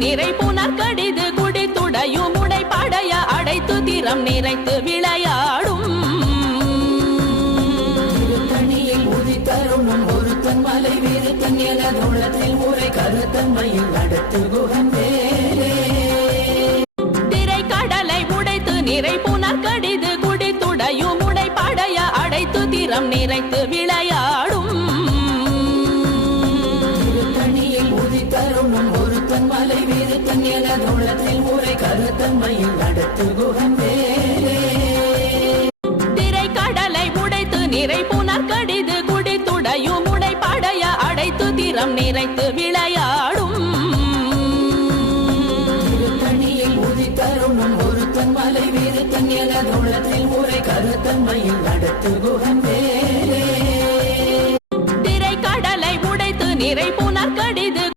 நிறை புனர் கடிது குடித்துடையும் உடை படைய அடைத்து திறம் நிறைத்து விளையாடும் திருத்தணியில் உதித்தருணும் ஒருத்தன் மலை வீருத்தன் எனதுள்ளத்தில் முறை கருத்தன்மையில் நடத்து குகன் வேலே திரை கடலை உடைத்து நிறை புனர் கடிது குடித்துடையும் உடை படைய அடைத்து திறம் நிறைத்து விளையாடும் திருத்தணியில் உதித்தருணும் ஒருத்தன் மலை வீருத்தன் எனதுள்ளத்தில் முறை கருத்தன்மையில் நடத்து குகன் வேலே திரை கடலை உடைத்து நிறை புனர் கடிது குடித்துடையும் உடை படைய அடைத்து திறம் நிறைத்து விளையாடும் திருத்தணியில் உதித்தருணும் ஒருத்தன் மலை வீருத்தன் எனதுள்ளத்தில் முறை கருத்தன்மையில் நடத்து குகன் வேலே திரை கடலை உடைத்து நிறை புனர் கடிது